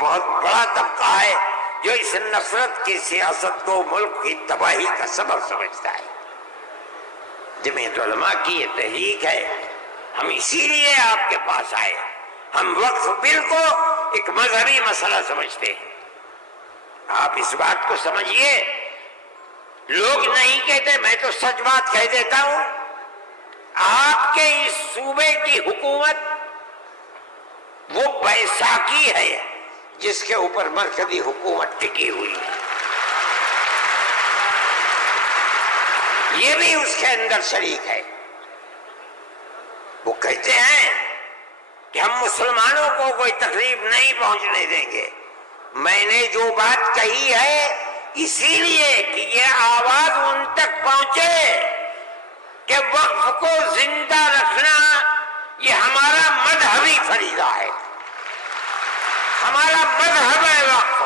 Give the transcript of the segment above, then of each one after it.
بہت بڑا طبقہ ہے جو اس نفرت کی سیاست کو ملک کی تباہی کا سبب سمجھتا ہے۔ جمعیت علماء کی یہ تحریک ہے، ہم اسی لیے آپ کے پاس آئے۔ ہم وقف بل کو ایک مذہبی مسئلہ سمجھتے ہیں۔ آپ اس بات کو سمجھیے، لوگ نہیں کہتے، میں تو سچ بات کہہ دیتا ہوں، آپ کے اس صوبے کی حکومت وہ بیساکھی ہے جس کے اوپر مرکزی حکومت ٹکی ہوئی ہے، یہ بھی اس کے اندر شریک ہے۔ وہ کہتے ہیں کہ ہم مسلمانوں کو کوئی تکلیف نہیں پہنچنے دیں گے۔ میں نے جو بات کہی ہے اسی لیے کہ یہ آواز ان تک پہنچے کہ وقف کو زندہ رکھنا یہ ہمارا مذہبی فریضہ ہے، ہمارا مذہب ہے وقف۔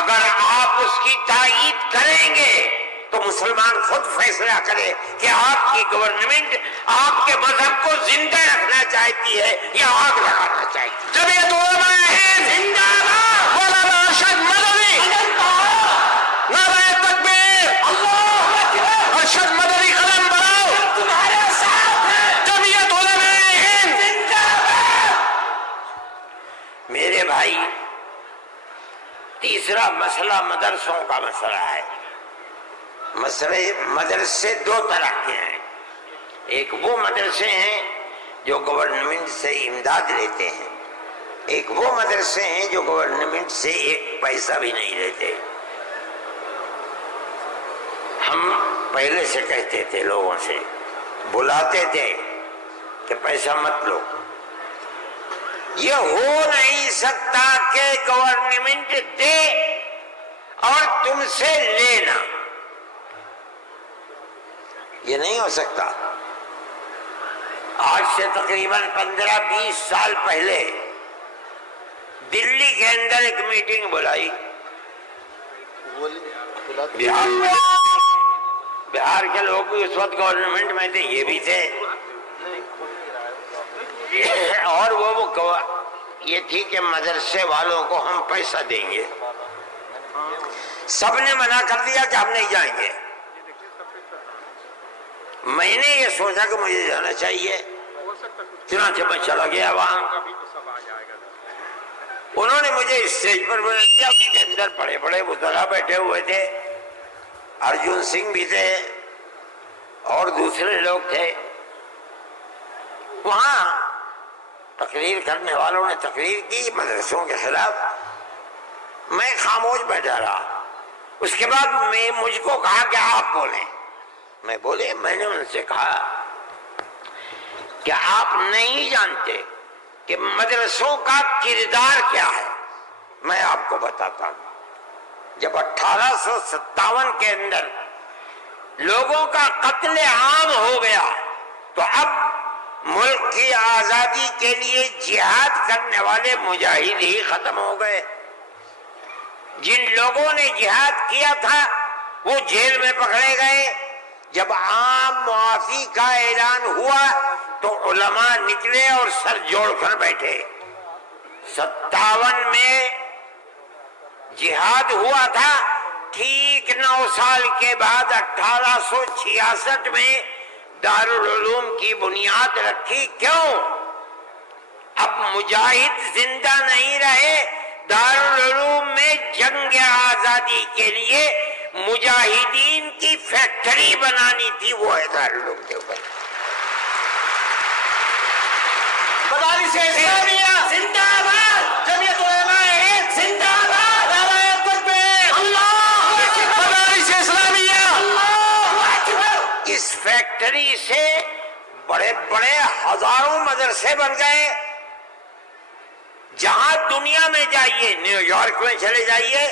اگر آپ اس کی تائید کریں گے تو مسلمان خود فیصلہ کرے کہ آپ کی گورنمنٹ آپ کے مذہب کو زندہ رکھنا چاہتی ہے یا آگ لگانا چاہتی ہے۔ جمعیت علماء ہند زندہ باد، مولانا ارشد مدنی، نعرہ تکبیر، اللہ اکبر، ارشد مدنی قلم بڑھاؤ، تمہارے ساتھ ہیں، جمعیت علماء ہند زندہ باد۔ میرے بھائی، تیسرا مسئلہ مدرسوں کا مسئلہ ہے۔ مدرسے دو طرح کے ہیں، ایک وہ مدرسے ہیں جو گورنمنٹ سے امداد لیتے ہیں، ایک وہ مدرسے ہیں جو گورنمنٹ سے ایک پیسہ بھی نہیں لیتے۔ ہم پہلے سے کہتے تھے، لوگوں سے بلاتے تھے کہ پیسہ مت لو۔ یہ ہو نہیں سکتا کہ گورنمنٹ دے اور تم سے لینا، یہ نہیں ہو سکتا۔ آج سے تقریباً 15-20 سال پہلے دلی کے اندر ایک میٹنگ بلائی، بہار کے لوگ بھی اس وقت گورنمنٹ میں تھے، یہ بھی تھے، اور وہ یہ تھی کہ مدرسے والوں کو ہم پیسہ دیں گے۔ سب نے منع کر دیا کہ ہم نہیں جائیں گے۔ میں نے یہ سوچا کہ مجھے جانا چاہیے، چنانچہ میں چلا گیا وہاں۔ انہوں نے مجھے اسٹیج پر بلا دیا، اس کے اندر بڑے بڑے وزراء بیٹھے ہوئے تھے، ارجن سنگھ بھی تھے اور دوسرے لوگ تھے۔ وہاں تقریر کرنے والوں نے تقریر کی مدرسوں کے خلاف، میں خاموش بیٹھا رہا۔ اس کے بعد مجھ کو کہا کہ آپ بولیں۔ میں بولے، میں نے ان سے کہا کہ آپ نہیں جانتے کہ مدرسوں کا کردار کیا ہے۔ میں آپ کو بتاتا ہوں، جب 1857 کے اندر لوگوں کا قتل عام ہو گیا تو اب ملک کی آزادی کے لیے جہاد کرنے والے مجاہد ہی ختم ہو گئے۔ جن لوگوں نے جہاد کیا تھا وہ جیل میں پکڑے گئے۔ جب عام معافی کا اعلان ہوا تو علماء نکلے اور سر جوڑ کر بیٹھے۔ 57 میں جہاد ہوا تھا، ٹھیک 9 سال کے بعد 1866 میں دارالعلوم کی بنیاد رکھی۔ کیوں؟ اب مجاہد زندہ نہیں رہے، دارالعلوم میں جنگ آزادی کے لیے مجاہدین کی فیکٹری بنانی تھی، وہ ہے دارالعلوم کے اوپر۔ مدارس اسلامیہ زندہ باد، جمعیت علماء ہند زندہ باد، نعرہ تکبیر، اللہ اکبر، مدارس اسلامیہ، اللہ اکبر۔ اس فیکٹری سے بڑے بڑے ہزاروں مدرسے بن گئے۔ جہاں دنیا میں جائیے، نیو یارک میں چلے جائیے،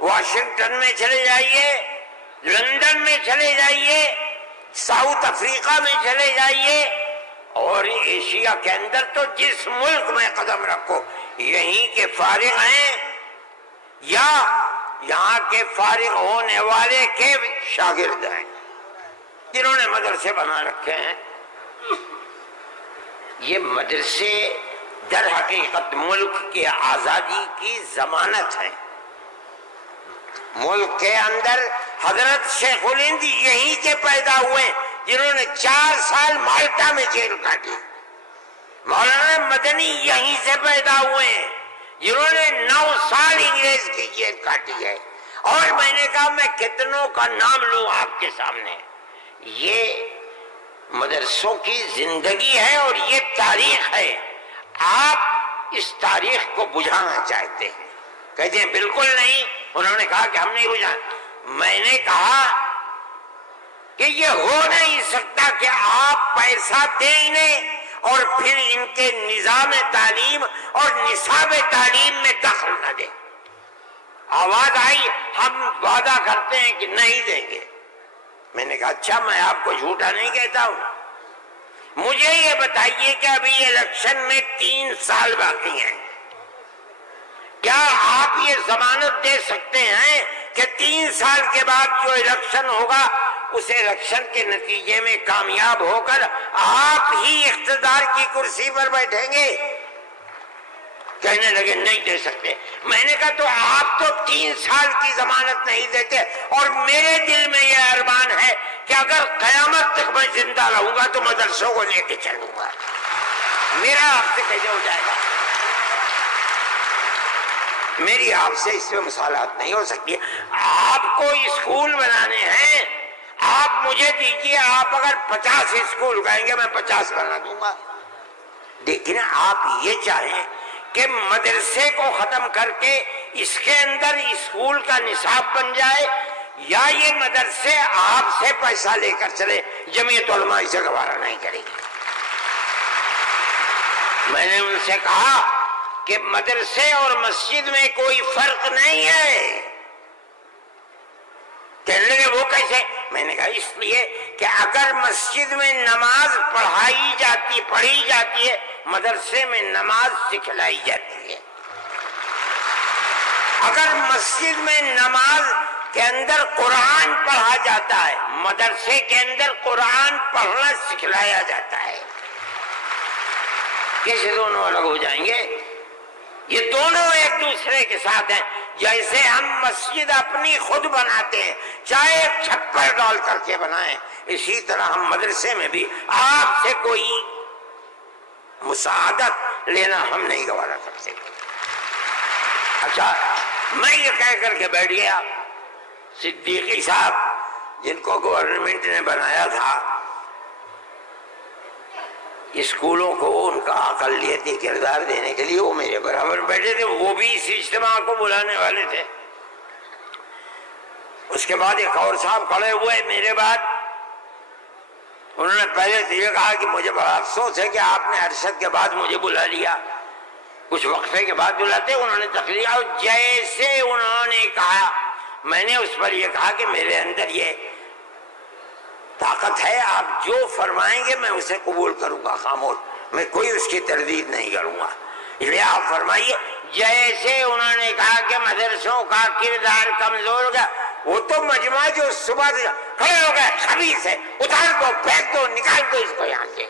واشنگٹن میں چلے جائیے، لندن میں چلے جائیے، ساؤتھ افریقہ میں چلے جائیے، اور ایشیا کے اندر تو جس ملک میں قدم رکھو یہیں کے فارغ ہیں یا یہاں کے فارغ ہونے والے کے شاگرد ہیں جنہوں نے مدرسے بنا رکھے ہیں۔ یہ مدرسے در حقیقت ملک کی آزادی کی ضمانت ہے. ملک کے اندر حضرت شیخ الہند یہیں کے پیدا ہوئے جنہوں نے 4 سال مالٹا میں جیل کاٹی. مولانا مدنی یہیں سے پیدا ہوئے ہیں جنہوں نے 9 سال انگریز کی جیل کاٹی ہے. اور میں نے کہا میں کتنوں کا نام لوں آپ کے سامنے. یہ مدرسوں کی زندگی ہے اور یہ تاریخ ہے. آپ اس تاریخ کو بجھانا چاہتے ہیں. کہتے ہیں بالکل نہیں. انہوں نے کہا کہ ہم نہیں بجھانا. میں نے کہا کہ یہ ہو نہیں سکتا کہ آپ پیسہ دیں انہیں اور پھر ان کے نظام تعلیم اور نصاب تعلیم میں دخل نہ دیں. آواز آئی ہم وعدہ کرتے ہیں کہ نہیں دیں گے. میں نے کہا اچھا میں آپ کو جھوٹا نہیں کہتا ہوں. مجھے یہ بتائیے کہ ابھی الیکشن میں 3 سال باقی ہیں. کیا آپ یہ ضمانت دے سکتے ہیں کہ 3 سال کے بعد جو الیکشن ہوگا اس الیکشن کے نتیجے میں کامیاب ہو کر آپ ہی اقتدار کی کرسی پر بیٹھیں گے؟ کہنے لگے نہیں دے سکتے. میں نے کہا تو آپ تو 3 سال کی ضمانت نہیں دیتے اور میرے دل میں یہ ارمان ہے کہ اگر قیامت تک میں زندہ رہوں گا تو مدرسوں کو لے کے چلوں گا. میرا آپ سے کیسے ہو جائے گا؟ میری آپ سے اس میں مصالحت نہیں ہو سکتی. آپ کو اسکول بنانے ہیں آپ مجھے دیجیے. آپ اگر 50 اسکول کہیں گے میں 50 بنا دوں گا. لیکن آپ یہ چاہیں کہ مدرسے کو ختم کر کے اس کے اندر اسکول کا نصاب بن جائے یا یہ مدرسے آپ سے پیسہ لے کر چلے. جمعیت علماء اسے گوارا نہیں کرے گی. میں نے ان سے کہا کہ مدرسے اور مسجد میں کوئی فرق نہیں ہے. کہنے لگے وہ کیسے؟ میں نے کہا اس لیے کہ اگر مسجد میں نماز پڑھی جاتی ہے مدرسے میں نماز سکھلائی جاتی ہے. اگر مسجد میں نماز کے اندر قرآن پڑھا جاتا ہے مدرسے کے اندر قرآن پڑھنا سکھلایا جاتا ہے. کیسے دونوں الگ ہو جائیں گے؟ یہ دونوں ایک دوسرے کے ساتھ ہیں. جیسے ہم مسجد اپنی خود بناتے ہیں چاہے ایک چھپر ڈال کر کے بنائیں اسی طرح ہم مدرسے میں بھی آپ سے کوئی مساعدت لینا ہم نہیں گوارا کر سکتے. اچھا میں یہ کہہ کر کے بیٹھ گیا. صدیقی صاحب جن کو گورنمنٹ نے بنایا تھا اسکولوں کو ان کا اقلیتی کردار دینے کے لیے وہ میرے برابر بیٹھے تھے. وہ بھی اس اجتماع کو بلانے والے تھے. اس کے بعد ایک اور صاحب کھڑے ہوئے میرے بعد. انہوں نے پہلے تو یہ کہا کہ مجھے بڑا افسوس ہے کہ آپ نے ارشد کے بعد مجھے بلا لیا. کچھ وقفے کے بعد بلاتے انہوں نے تقریر اور جیسے انہوں نے کہا میں نے اس پر یہ کہا کہ میرے اندر یہ طاقت ہے آپ جو فرمائیں گے میں اسے قبول کروں گا خاموش. میں کوئی اس کی تردید نہیں کروں گا. اس لیے آپ فرمائیے. جیسے انہوں نے کہا کہ مدرسوں کا کردار کمزور ہو گیا وہ تو مجمع جو صبح سے کھڑے ہو گئے خبیث ہے اتار دو پھینک دو نکال دو اس کو یہاں سے.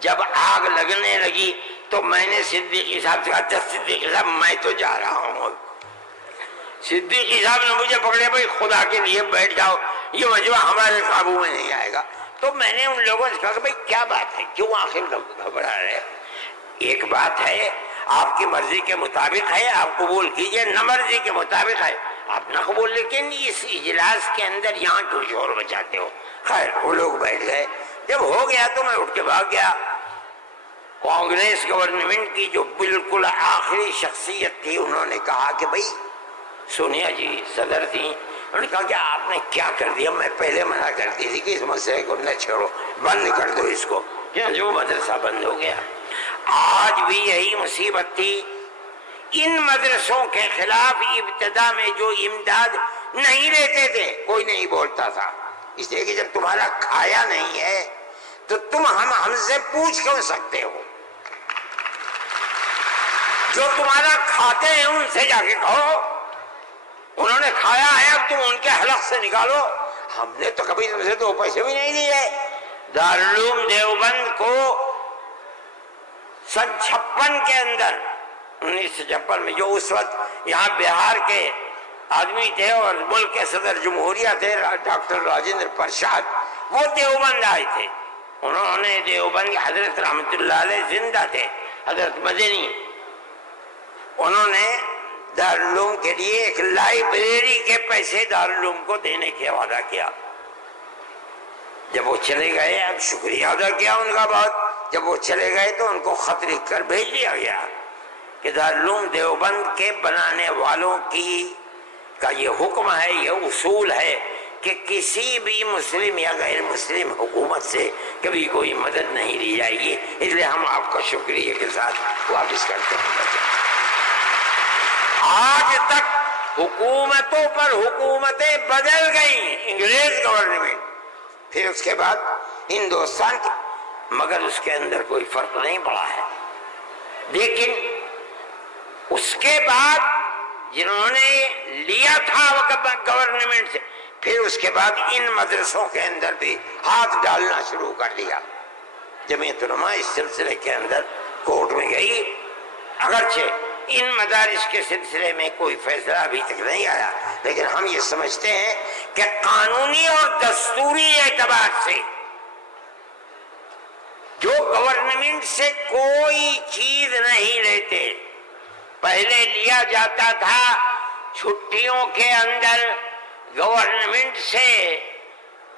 جب آگ لگنے لگی تو میں نے صدیقی صاحب سے کہا صدیقی صاحب میں تو جا رہا ہوں. صدیقی صاحب نے مجھے پکڑے بھائی خدا کے لیے بیٹھ جاؤ یہ مجمع ہمارے قابو میں نہیں آئے گا. تو میں نے ان لوگوں سے کہا کہ بھائی کیا بات ہے کیوں آخر گھبرا رہے؟ ایک بات ہے آپ کی مرضی کے مطابق ہے آپ قبول کیجئے. نہ مرضی کے مطابق ہے آپ نہ قبول. لیکن اس اجلاس کے اندر یہاں کیوں شور بچاتے ہو؟ خیر وہ لوگ بیٹھ گئے. جب ہو گیا تو میں اٹھ کے بھاگ گیا. کانگریس گورنمنٹ کی جو بالکل آخری شخصیت تھی انہوں نے کہا کہ بھائی سونیا جی صدر تھی. انہوں نے کہا کہ آپ نے کیا کر دیا؟ میں پہلے منع کرتی تھی کہ اس مسئلے کو نہ چھوڑو بند کر دو اس کو. جو مدرسہ بند ہو گیا. آج بھی یہی مصیبت تھی. ان مدرسوں کے خلاف ابتدا میں جو امداد نہیں لیتے تھے کوئی نہیں بولتا تھا اس لیے کہ جب تمہارا کھایا نہیں ہے تو تم ہم سے پوچھ کیوں سکتے ہو؟ جو تمہارا کھاتے ہیں ان سے جا کے کہو انہوں نے کھایا ہے اب تم ان کے حلق سے نکالو. ہم نے تو کبھی تم سے 2 پیسے بھی نہیں لیے. دارالعلوم دیوبند کو سن 56 کے اندر 1956 میں، جو اس وقت یہاں بہار کے آدمی تھے اور ملک کے صدر جمہوریہ تھے ڈاکٹر راجندر پرساد، وہ دیوبند آئے تھے. انہوں نے دیوبند حضرت رحمت اللہ علیہ زندہ تھے، حضرت مدنی، انہوں نے دارالعلوم کے لیے ایک لائبریری کے پیسے دارالعلوم کو دینے کا وعدہ کیا. جب وہ چلے گئے، اب شکریہ ادا کیا ان کا بہت، جب وہ چلے گئے تو ان کو خط لکھ کر بھیج دیا گیا کہ دارالعلوم دیوبند کے بنانے والوں کا یہ حکم ہے، یہ اصول ہے کہ کسی بھی مسلم یا غیر مسلم حکومت سے کبھی کوئی مدد نہیں لی جائے گی، اس لیے ہم آپ کا شکریہ کے ساتھ واپس کرتے ہیں. آج تک حکومتوں پر حکومتیں بدل گئیں، انگریز گورنمنٹ، پھر اس کے بعد ہندوستان کی، مگر اس کے اندر کوئی فرق نہیں پڑا ہے. لیکن اس کے بعد جنہوں نے لیا تھا گورنمنٹ سے، پھر اس کے بعد ان مدرسوں کے اندر بھی ہاتھ ڈالنا شروع کر دیا. جمعیت علماء اس سلسلے کے اندر کورٹ میں گئی، اگرچہ ان مدارس کے سلسلے میں کوئی فیصلہ ابھی تک نہیں آیا، لیکن ہم یہ سمجھتے ہیں کہ قانونی اور دستوری اعتبار سے جو گورنمنٹ سے کوئی چیز نہیں لیتے، پہلے لیا جاتا تھا چھٹیوں کے اندر گورنمنٹ سے،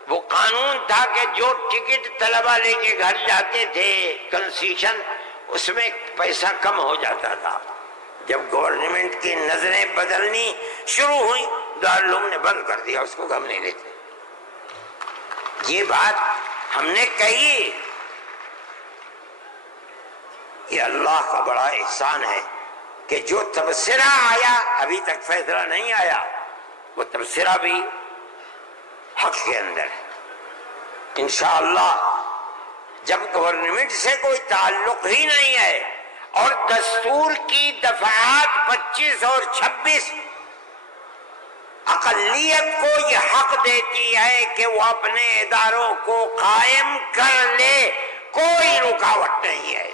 وہ قانون تھا کہ جو ٹکٹ طلبہ لے کے گھر جاتے تھے کنسیشن، اس میں پیسہ کم ہو جاتا تھا. جب گورنمنٹ کی نظریں بدلنی شروع ہوئی، دارالعلوم نے بند کر دیا، اس کو ہم نہیں لیتے. یہ بات ہم نے کہی، یہ اللہ کا بڑا احسان ہے کہ جو تبصرہ آیا، ابھی تک فیصلہ نہیں آیا، وہ تبصرہ بھی حق کے اندر ہے. انشاءاللہ جب گورنمنٹ سے کوئی تعلق ہی نہیں ہے اور دستور کی دفعات 25 اور 26 اقلیت کو یہ حق دیتی ہے کہ وہ اپنے اداروں کو قائم کر لے، کوئی رکاوٹ نہیں ہے،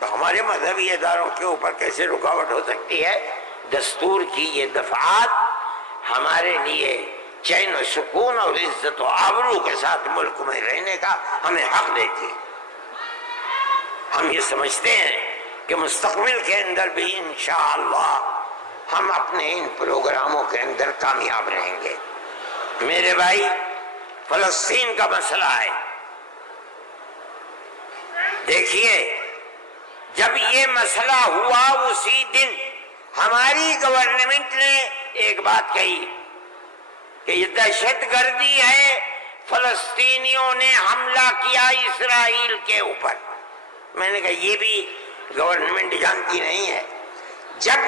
تو ہمارے مذہبی اداروں کے اوپر کیسے رکاوٹ ہو سکتی ہے؟ دستور کی یہ دفعات ہمارے لیے چین و سکون اور عزت و آبرو کے ساتھ ملک میں رہنے کا ہمیں حق دیتی ہے. ہم یہ سمجھتے ہیں کہ مستقبل کے اندر بھی انشاءاللہ ہم اپنے ان پروگراموں کے اندر کامیاب رہیں گے. میرے بھائی، فلسطین کا مسئلہ ہے. دیکھیے، جب یہ مسئلہ ہوا اسی دن ہماری گورنمنٹ نے ایک بات کہی کہ یہ دہشت گردی ہے، فلسطینیوں نے حملہ کیا اسرائیل کے اوپر. میں نے کہا یہ بھی گورنمنٹ جانتی نہیں ہے. جب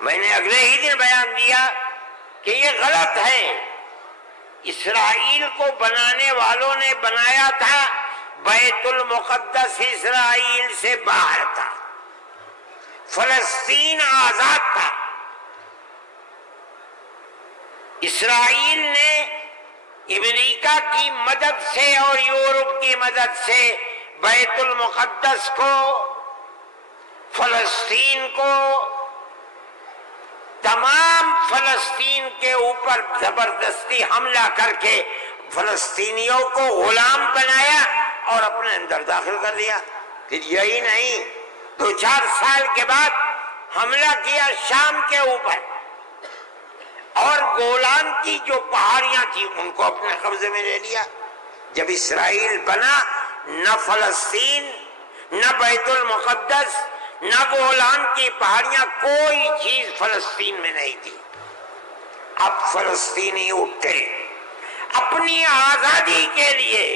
میں نے اگلے ہی دن بیان دیا کہ یہ غلط ہے، اسرائیل کو بنانے والوں نے بنایا تھا، بیت المقدس اسرائیل سے باہر تھا، فلسطین آزاد تھا. اسرائیل نے امریکہ کی مدد سے اور یورپ کی مدد سے بیت المقدس کو، فلسطین کو، تمام فلسطین کے اوپر زبردستی حملہ کر کے فلسطینیوں کو غلام بنایا اور اپنے اندر داخل کر لیا. پھر یہی نہیں، 2-4 سال کے بعد حملہ کیا شام کے اوپر، اور گولان کی جو پہاڑیاں تھیں ان کو اپنے قبضے میں لے لیا. جب اسرائیل بنا، نہ فلسطین، نہ بیت المقدس، نہ گولان کی پہاڑیاں، کوئی چیز فلسطین میں نہیں تھی. اب فلسطینی اٹھے اپنی آزادی کے لیے.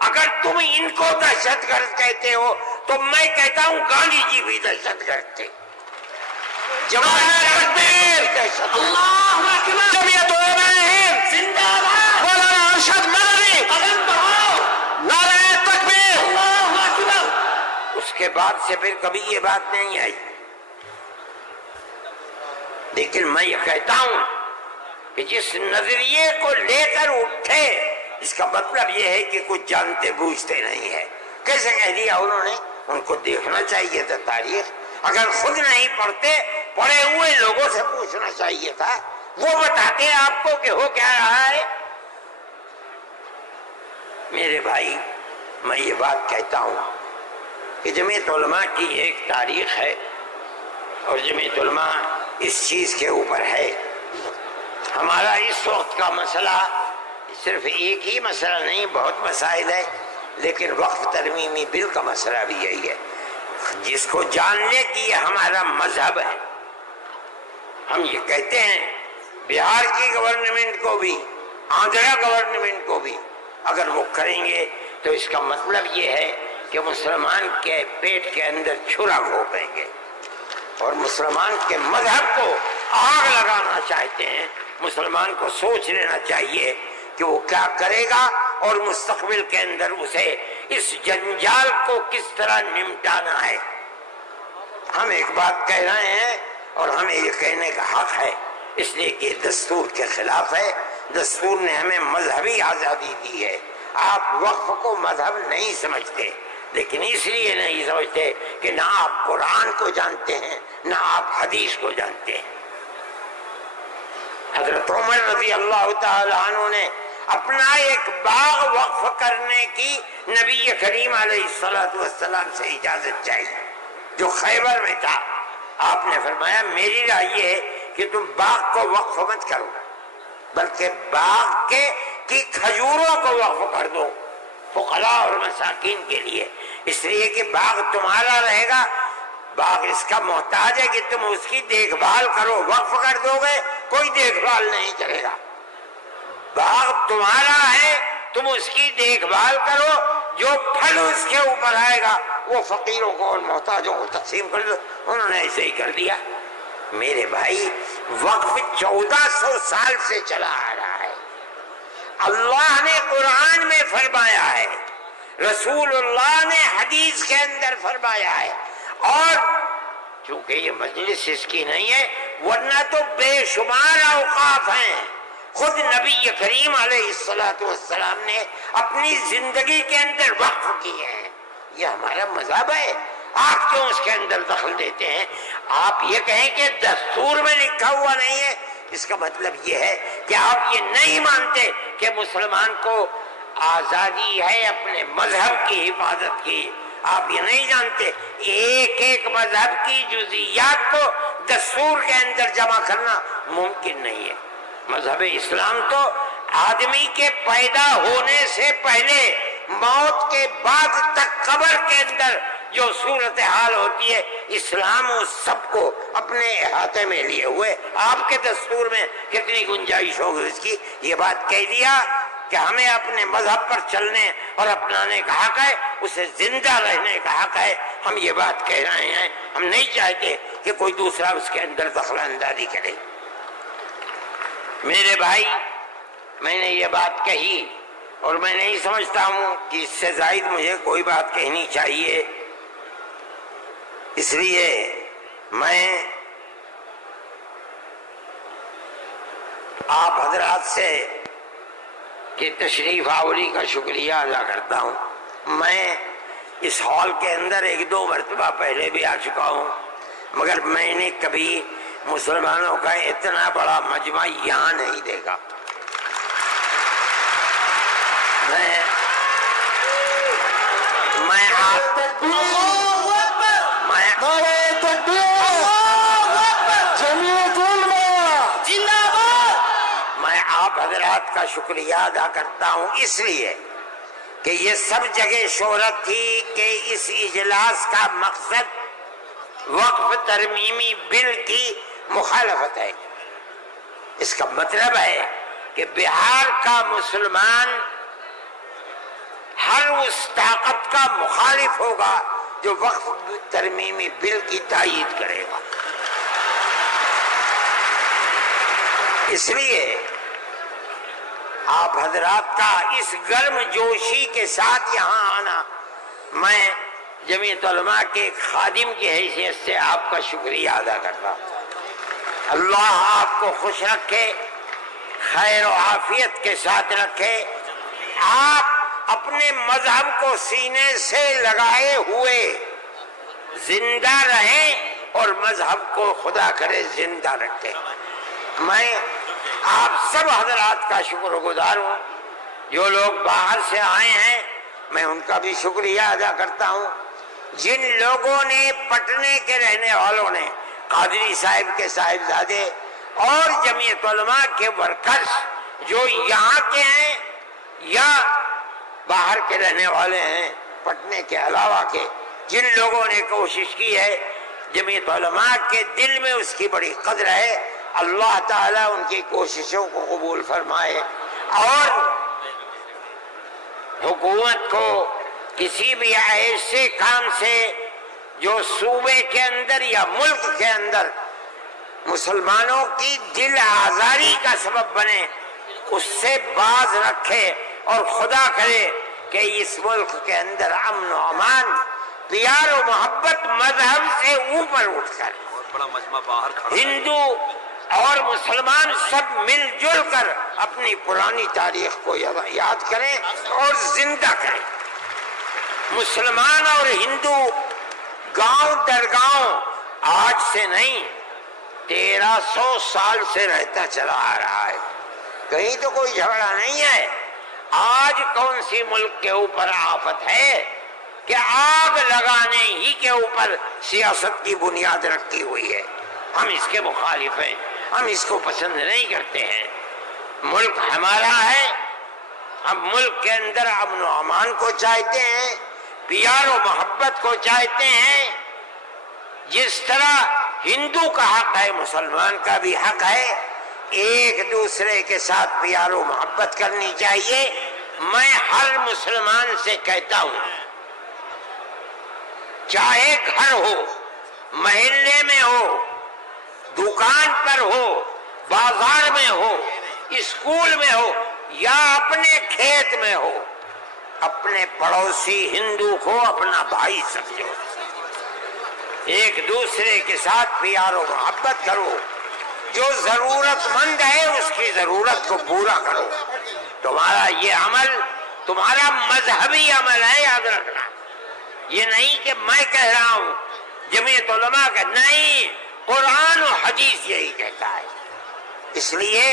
اگر تم ان کو دہشت گرد کہتے ہو تو میں کہتا ہوں گاندھی جی بھی دہشت گرد تھے. جمعیت علماء ہند زندہ باد، مولانا ارشد مدنی قدم بڑھاؤ، نعرہ تکبیر، اللہ اکبر. اس کے بعد سے پھر کبھی یہ بات نہیں آئی. لیکن میں یہ کہتا ہوں کہ جس نظریے کو لے کر اٹھے، اس کا مطلب یہ ہے کہ کچھ جانتے بوجھتے نہیں ہے. کیسے کہہ دیا انہوں نے؟ ان کو دیکھنا چاہیے تھا تاریخ. اگر خود نہیں پڑھتے پڑھے ہوئے لوگوں سے پوچھنا چاہیے تھا، وہ بتاتے ہیں آپ کو کہ ہو کیا رہا ہے. میرے بھائی میں یہ بات کہتا ہوں کہ جمعیت علماء کی ایک تاریخ ہے اور جمعیت علماء اس چیز کے اوپر ہے. ہمارا اس وقت کا مسئلہ صرف ایک ہی مسئلہ نہیں، بہت مسائل ہے، لیکن وقف ترمیمی بل کا مسئلہ بھی یہی ہے جس کو جاننے کی یہ ہمارا مذہب ہے. ہم یہ کہتے ہیں بہار کی گورنمنٹ کو بھی، آندھرا گورنمنٹ کو بھی اگر وہ کریں گے تو اس کا مطلب یہ ہے کہ مسلمان کے پیٹ کے اندر چھرا گھونپیں گے اور مسلمان کے مذہب کو آگ لگانا چاہتے ہیں. مسلمان کو سوچ لینا چاہیے کہ وہ کیا کرے گا اور مستقبل کے اندر اسے اس جنجال کو کس طرح نمٹانا ہے. ہم ایک بات کہہ رہے ہیں اور ہمیں یہ کہنے کا حق ہے، اس لیے کہ دستور کے خلاف ہے. دستور نے ہمیں مذہبی آزادی دی ہے. آپ وقف کو مذہب نہیں سمجھتے، لیکن اس لیے نہیں سمجھتے کہ نہ آپ قرآن کو جانتے ہیں نہ آپ حدیث کو جانتے ہیں. حضرت عمر رضی اللہ تعالی عنہ نے اپنا ایک باغ وقف کرنے کی نبی کریم علیہ السلام سے اجازت چاہیے جو خیبر میں تھا. آپ نے فرمایا میری رائے یہ ہے کہ تم باغ کو وقف مت کرو بلکہ باغ کی کھجوروں کو وقف کر دو فقراء اور مساکین کے لیے، اس لیے کہ باغ تمہارا رہے گا. باغ اس کا محتاج ہے کہ تم اس کی دیکھ بھال کرو. وقف کر دو گے کوئی دیکھ بھال نہیں کرے گا. باغ تمہارا ہے، تم اس کی دیکھ بھال کرو، جو پھل اس کے اوپر آئے گا وہ فقیروں کو اور محتاجوں کو تقسیم کر دو. انہوں نے ایسے ہی کر دیا. میرے بھائی وقف 1400 سال سے چلا آ رہا ہے. اللہ نے قرآن میں فرمایا ہے، رسول اللہ نے حدیث کے اندر فرمایا ہے، اور چونکہ یہ مجلس اس کی نہیں ہے ورنہ تو بے شمار اوقاف ہیں. خود نبی کریم علیہ السلام نے اپنی زندگی کے اندر وقف کیے ہیں. یہ ہمارا مذہب ہے. آپ کیوں اس کے اندر دخل دیتے ہیں؟ آپ یہ کہیں کہ دستور میں لکھا ہوا نہیں ہے، اس کا مطلب یہ ہے کہ آپ یہ نہیں مانتے کہ مسلمان کو آزادی ہے اپنے مذہب کی حفاظت کی. آپ یہ نہیں جانتے ایک ایک مذہب کی جزئیات کو دستور کے اندر جمع کرنا ممکن نہیں ہے. مذہب اسلام تو آدمی کے پیدا ہونے سے پہلے موت کے بعد تک قبر کے اندر جو صورتحال ہوتی ہے اسلام اس سب کو اپنے احاطے میں لیے ہوئے. آپ کے دستور میں کتنی گنجائش ہوگی اس کی؟ یہ بات کہہ دیا کہ ہمیں اپنے مذہب پر چلنے اور اپنانے کا حق ہے، اسے زندہ رہنے کا حق ہے. ہم یہ بات کہہ رہے ہیں، ہم نہیں چاہتے کہ کوئی دوسرا اس کے اندر دخل اندازی کرے. میرے بھائی میں نے یہ بات کہی اور میں نہیں سمجھتا ہوں کہ اس سے زائد مجھے کوئی بات کہنی چاہیے. اس لیے میں آپ حضرات سے کہ تشریف آوری کا شکریہ ادا کرتا ہوں. میں اس ہال کے اندر 1-2 مرتبہ پہلے بھی آ چکا ہوں، مگر میں نے کبھی مسلمانوں کا اتنا بڑا مجمع یہاں نہیں دیکھا. میں آپ حضرات کا شکریہ ادا کرتا ہوں اس لیے کہ یہ سب جگہ شہرت تھی کہ اس اجلاس کا مقصد وقف ترمیمی بل کی مخالفت ہے. اس کا مطلب ہے کہ بہار کا مسلمان ہر اس طاقت کا مخالف ہوگا جو وقف ترمیمی بل کی تائید کرے گا. اس لیے آپ حضرات کا اس گرم جوشی کے ساتھ یہاں آنا، میں جمعیت علماء کے خادم کی حیثیت سے آپ کا شکریہ ادا کرتا ہوں. اللہ آپ کو خوش رکھے، خیر و عافیت کے ساتھ رکھے. آپ اپنے مذہب کو سینے سے لگائے ہوئے زندہ رہیں اور مذہب کو خدا کرے زندہ رکھے۔ میں آپ سب حضرات کا شکر گزار ہوں، جو لوگ باہر سے آئے ہیں میں ان کا بھی شکریہ ادا کرتا ہوں۔ جن لوگوں نے پٹنے کے رہنے والوں نے، قادری صاحب کے صاحبزادے اور جمعیت علماء کے ورکرز جو یہاں کے ہیں یا باہر کے رہنے والے ہیں پٹنے کے علاوہ کے، جن لوگوں نے کوشش کی ہے، جمعیت علماء کے دل میں اس کی بڑی قدر ہے۔ اللہ تعالیٰ ان کی کوششوں کو قبول فرمائے، اور حکومت کو کسی بھی ایسے کام سے جو صوبے کے اندر یا ملک کے اندر مسلمانوں کی دل آزاری کا سبب بنے، اس سے باز رکھے، اور خدا کرے کہ اس ملک کے اندر امن و امان، پیار و محبت مذہب سے اوپر اٹھ کر ہندو اور مسلمان سب مل جل کر اپنی پرانی تاریخ کو یاد کریں اور زندہ کریں۔ مسلمان اور ہندو گاؤں در گاؤں آج سے نہیں 1300 سال سے رہتا چلا آ رہا ہے، کہیں تو کوئی جھگڑا نہیں ہے۔ آج کون سی ملک کے اوپر آفت ہے کہ آگ لگانے ہی کے اوپر سیاست کی بنیاد رکھی ہوئی ہے؟ ہم اس کے مخالف ہیں، ہم اس کو پسند نہیں کرتے ہیں۔ ملک ہمارا ہے، ہم ملک کے اندر امن و امان کو چاہتے ہیں، پیار و محبت کو چاہتے ہیں۔ جس طرح ہندو کا حق ہے مسلمان کا بھی حق ہے، ایک دوسرے کے ساتھ پیار و محبت کرنی چاہیے۔ میں ہر مسلمان سے کہتا ہوں، چاہے گھر ہو، محلے میں ہو، دکان پر ہو، بازار میں ہو، اسکول میں ہو یا اپنے کھیت میں ہو، اپنے پڑوسی ہندو کو اپنا بھائی سمجھو، ایک دوسرے کے ساتھ پیار و محبت کرو، جو ضرورت مند ہے اس کی ضرورت کو پورا کرو۔ تمہارا یہ عمل تمہارا مذہبی عمل ہے، یاد رکھنا۔ یہ نہیں کہ میں کہہ رہا ہوں، جمعیت علماء کا نہیں، قرآن و حدیث یہی کہتا ہے۔ اس لیے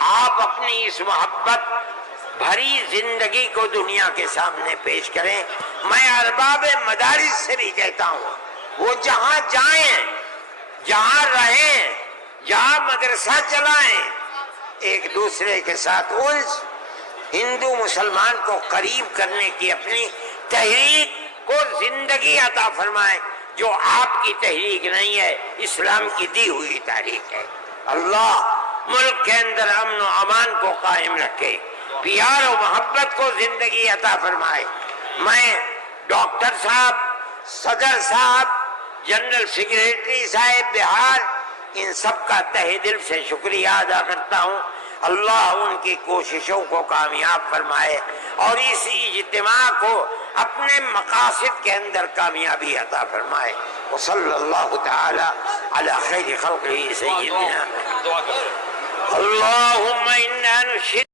آپ اپنی اس محبت بھری زندگی کو دنیا کے سامنے پیش کریں۔ میں ارباب مدارس سے بھی کہتا ہوں، وہ جہاں جائیں، جہاں رہیں، جہاں مدرسہ چلائیں، ایک دوسرے کے ساتھ انس، ہندو مسلمان کو قریب کرنے کی اپنی تحریک کو زندگی عطا فرمائیں، جو آپ کی تحریک نہیں ہے، اسلام کی دی ہوئی تحریک ہے۔ اللہ ملک کے اندر امن و امان کو قائم رکھے، پیار و محبت کو زندگی عطا فرمائے۔ میں ڈاکٹر صاحب، صدر صاحب، جنرل سیکریٹری صاحب بہار، ان سب کا تہہ دل سے شکریہ ادا کرتا ہوں۔ اللہ ان کی کوششوں کو کامیاب فرمائے اور اس اجتماع کو اپنے مقاصد کے اندر کامیابی عطا فرمائے۔ وصلی اللہ تعالی علی خیر خلقہ سیدنا اللہم انا نشہد